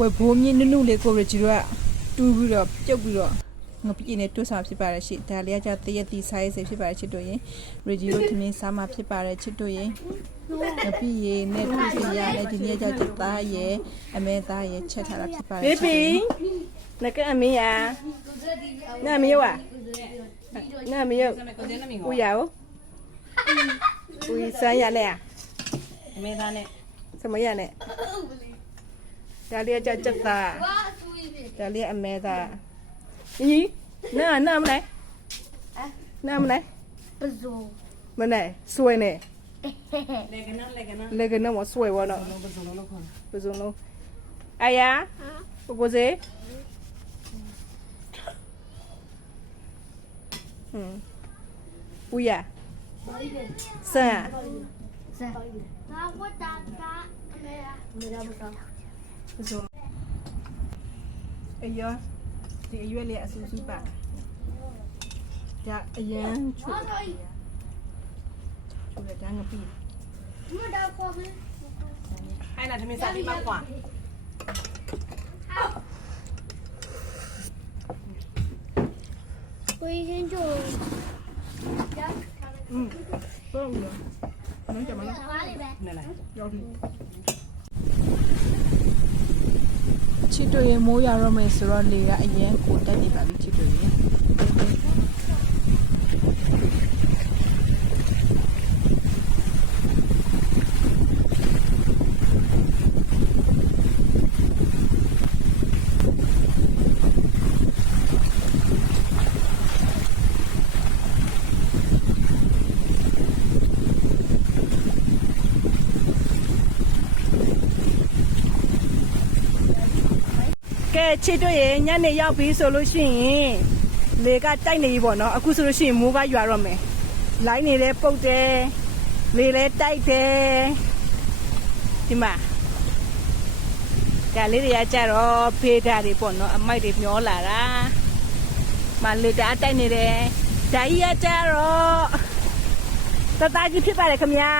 ဝယ်ဘိုးမြင့်နုနုလေးကိုရကြီးတော့တူးပြီးတော့ပြုတ်ပြီးတော့ငပိနဲ့တွတ်ဆောင်ဖြစ်ပါရဲ့ရှင့်ဒါလေးကတရက်တီဆိုင်စေဖြစ်ပါရဲ့ချစ်တို့ရင်ရကြီးတို့ထမင်းစားမှဖြစ်ပါရဲ့ချစ်တို့ရင်ငပိရေနဲ့တူစီရနဲ့ဒီနေ့ကြောက်ချက်သားရဲ့အမဲသားရဲ့ချက်ထားတာဖြစ်ပါရဲ့ baby 那个阿米呀那没有啊那没有乌鸦哦乌山呀嘞啊没他呢，什么呀嘞ဒါလေးကကြက်သားဒါလေးအမဲသား咦那么来那么来不走，မနဲ့ဆွဲနေ 那个呢，那个呢， လေကနေမဆွဲဘောနော် 不走了，老婆。 ပစုံလုံးအာယာပပစေဦးရဆန် 是。那我打没了，没了不走。 ပစုံအယောဒီအရွက်လေးအဆူဆူပါဒါအရန်ချူချူရတဲ့ငပိ 我打过没？还拿他们啥地方花？我以前就。 ဟုတ်ဘူးနော်နန်းကြမလား 哪里呗？来来， ရောက်ပြီ ချစ်တို့ရင်မိုးရတော့မယ်ဆိုတော့လေကအရင်ကိုတက်နေပါပြီချစ်တို့ရင်ကဲချစ်တို့ရေညနေရောက်ပြီဆိုလို့ရှိရင်လေကတိုက်နေပြီပေါ့နော်အခုဆိုလို့ရှိရင်မိုးကရွာတော့မယ်လိုင်းနေလဲပုတ်တယ်လေလဲတိုက်တယ်ဒီမှာကလေးတွေကကြတော့ဖေးဓာတ်တွေပေါ့နော်အမိုက်တွေမျောလာတာမလေတအားတိုက်နေတယ်ဓာကြီးကကြတော့တသားကြီးဖြစ်ပါတယ်ခင်ဗျာ